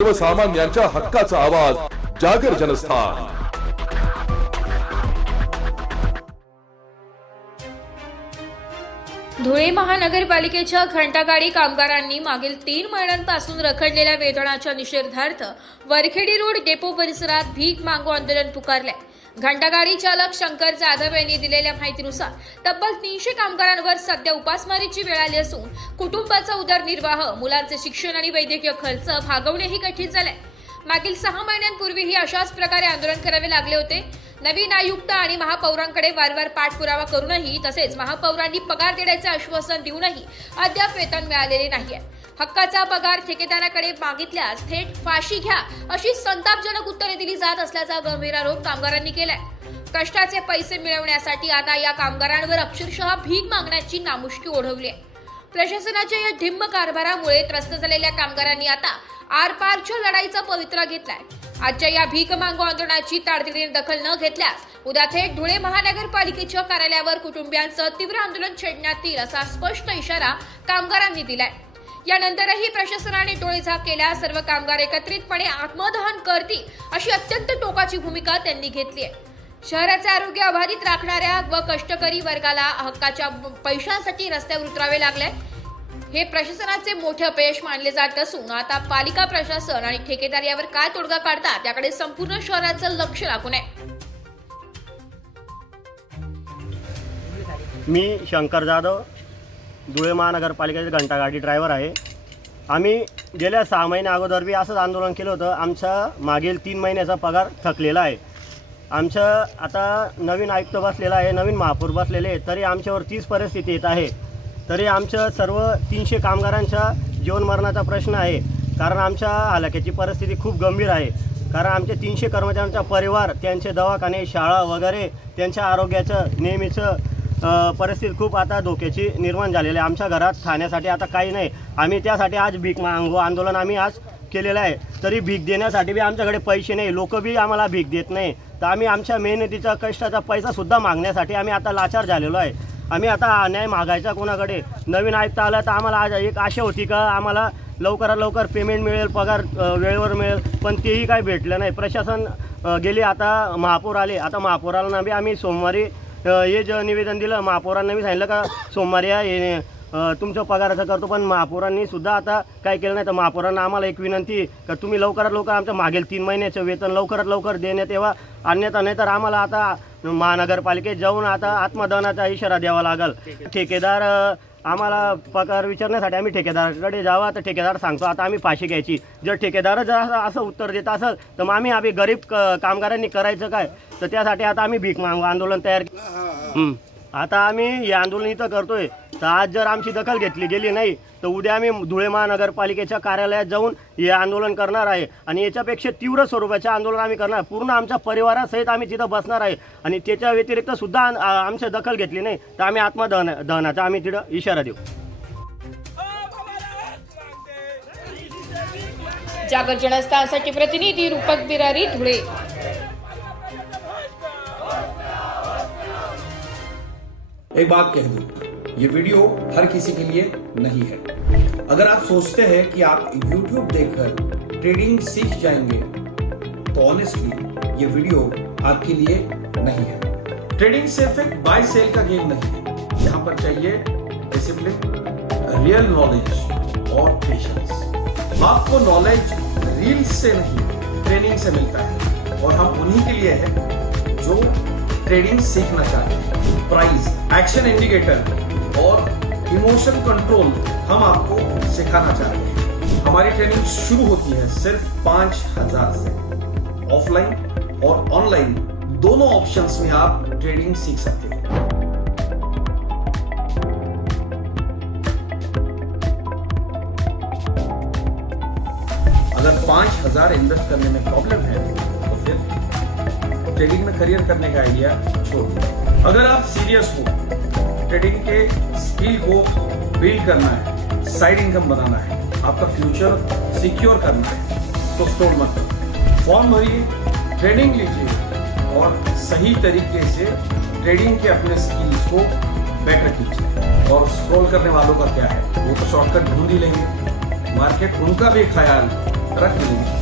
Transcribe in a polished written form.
सर्वसामान्यांच्या हक्काचा आवाज जागर जनस्थान। धुळे महानगरपालिकेच्या घंटागाडी कामगारांनी मागील 3 महिन्यांपासून रखडलेल्या वेतनाच्या निषेधार्थ वरखेडी रोड डेपो परिसरात भीक मागो आंदोलन पुकारले। घंटागाडी चालक शंकर जाधव यांनी दिलेल्या माहितीनुसार तब्बल 300 कामगारांवर सध्या उपासमारीची वेळ आली असून कुटुंबाचा उदरनिर्वाह, मुलांचे शिक्षण आणि वैद्यकीय खर्च भागवणेही कठीण झाले। मागील 6 महिन्यांपूर्वीही अशाच प्रकारे आंदोलन करावे लागले होते। नवीन आयुक्त आणि महापौरांकडे वारंवार पाठपुरावा करूनही तसेच महापौरांनी पगार देण्याचे आश्वासन देऊनही अद्याप वेतन मिळालेले नाहीये। हक्काचा पगार ठेकेदाराकडे मागितल्यास थेट फाशी घ्या अशी संतापजनक उत्तरे दिली जात असल्याचा गंभीर आरोप कामगारांनी केलाय। कष्टाचे पैसे मिळवण्यासाठी आता या कामगारांवर अक्षरशः भीक मागण्याची नामुष्की ओढवली आहे। प्रशासनाच्या या ढिम्म कारभारामुळे त्रस्त झालेल्या कामगारांनी आता आरपारच्या लढाईचा पवित्रा घेतलाय। आजच्या या भीक मागो आंदोलनाची तातडीने दखल न घेतल्यास उद्या थेट धुळे महानगरपालिकेच्या कार्यालयावर कुटुंबियांचं तीव्र आंदोलन छेडण्यात येईल असा स्पष्ट इशारा कामगारांनी दिलाय। यानंतरही प्रशासनाने डोळेझाक केल्यास सर्व कामगार एकत्रितपणे आत्मदहन करतील अशी अत्यंत टोकाची भूमिका त्यांनी घेतली आहे। शहराचे आरोग्य अबाधित राखणाऱ्या व कष्टकरी वर्गाला हक्काच्या पैशांसाठी रस्त्यावर उतरावे लागले। हे प्रशासनाचे मोठे अपयश मानले जात असून आता पालिका प्रशासन आणि ठेकेदार यावर काय तोडगा काढतात याकडे संपूर्ण शहराचं लक्ष लागून आहे। मी शंकर जाधव, धुळे महानगरपालिकेचे घंटागाडी ड्रायव्हर आहे। आम्ही गेल्या 6 महिन्या अगोदर बी असंच आंदोलन केलं होतं। आमचा मागील 3 महिन्याचा पगार थकलेला आहे। आमचं आता नवीन आयुक्त बसलेला आहे, नवीन महापौर बसलेले आहे, तरी आमच्यावर तीच परिस्थिती येत आहे। तरी आमचं सर्व 300 कामगारांचा जीवनमरणाचा प्रश्न आहे, कारण आमच्या हलाखीची परिस्थिती खूप गंभीर आहे। कारण आमचे 300 कर्मचाऱ्यांचा परिवार, त्यांचे दवाखाने, शाळा वगैरे त्यांच्या आरोग्याचं नेहमीचं परिस्थिती खूप आता धोक्याची निर्माण झालेली आहे। आमच्या घरात खाण्यासाठी आता काही नाही। आम्ही त्यासाठी आज भीक मागो आंदोलन आम्ही आज केलेलं आहे। तरी भीक देण्यासाठी बी आमच्याकडे पैसे नाही, लोक बी आम्हाला भीक देत नाही। तर आम्ही आमच्या मेहनतीचा कष्टाचा पैसासुद्धा मागण्यासाठी आम्ही आता लाचार झालेलो आहे। आम्ही आता न्याय मागायचा कोणाकडे? नवीन आयुक्त आला तर आम्हाला आज एक आशा होती का आम्हाला लवकरात लवकर पेमेंट मिळेल, पगार वेळेवर मिळेल, पण तेही काही भेटलं नाही। प्रशासन गेले, आता महापौर आले। आता महापौराला बी आम्ही सोमवारी हे जे निवेदन दिलं, महापौरांना बी सांगितलं का सोमवारी हे तुमचं पगाराचं करतो, पण महापौरांनी सुद्धा आता काय केलं नाही। तर महापौरांना आम्हाला एक विनंती का तुम्ही लवकरात लवकर आमचं मागील 3 महिन्याचं वेतन लवकरात लवकर देण्यात यावं, अन्यथा नाही तर आम्हाला आता महानगरपालिकेत जाऊन आता आत्मदहनाचा इशारा द्यावा लागेल। ठेकेदार आम्हाला पगार विचारण्यासाठी आम्ही ठेकेदाराकडे जावा तर ठेकेदार सांगतो आता आम्ही फाशी घ्यायची। जर ठेकेदार जर असं उत्तर देत असेल तर मग आम्ही गरीब कामगारांनी करायचं काय? तर त्यासाठी आता आम्ही भीक मागो आंदोलन तयार आता आम्ही हे आंदोलन इथं करतोय। तर आज जर आमची दखल घेतली गेली नाही तर उद्या आम्ही धुळे महानगरपालिकेच्या कार्यालयात जाऊन हे आंदोलन करणार आहे आणि याच्यापेक्षा तीव्र स्वरूपाचे आंदोलन आम्ही करणार। पूर्ण आमच्या परिवारासहित आम्ही तिथं बसणार आहे आणि त्याच्या व्यतिरिक्त सुद्धा आमची दखल घेतली नाही तर आम्ही आत्मदहनाचा आम्ही तिथं इशारा देऊ। जागर जनस्थानसाठी प्रतिनिधी रूपक बिरारी, धुळे। एक बात कह दूं, ये वीडियो हर किसी के लिए नहीं है। अगर आप सोचते हैं कि आप YouTube देखकर ट्रेडिंग सीख जाएंगे तो ऑनेस्टली ये वीडियो आपके लिए नहीं है। ट्रेडिंग सिर्फ एक बाय सेल का गेम नहीं है। यहाँ पर चाहिए डिसिप्लिन, रियल नॉलेज और पेशेंस। आपको नॉलेज रील्स से नहीं, ट्रेनिंग से मिलता है और हम उन्हीं के लिए हैं जो ट्रेडिंग सीखना चाहते हैं। प्राइस, एक्शन इंडिकेटर और इमोशन कंट्रोल हम आपको सिखाना चाहते हैं। हमारी ट्रेनिंग शुरू होती है सिर्फ 5000 से। ऑफलाइन और ऑनलाइन दोनों ऑप्शंस में आप ट्रेडिंग सीख सकते हैं। अगर 5000 इन्वेस्ट करने में प्रॉब्लम है तो फिर ट्रेडिंग में करियर करने का आइडिया छोड़ दीजिए। अगर आप सीरियस हो, ट्रेडिंग के स्किल को बिल्ड करना है, साइड इनकम बनाना है, आपका फ्यूचर सिक्योर करना है, तो स्टॉल मत करो। फॉर्म भरिए, ट्रेनिंग लीजिए और सही तरीके से ट्रेडिंग के अपने स्किल्स को बेटर कीजिए। और स्क्रॉल करने वालों का क्या है, वो तो शॉर्टकट ढूंढ ही लेंगे। मार्केट उनका भी ख्याल कॉन्ट्रैक्ट मिलेगी।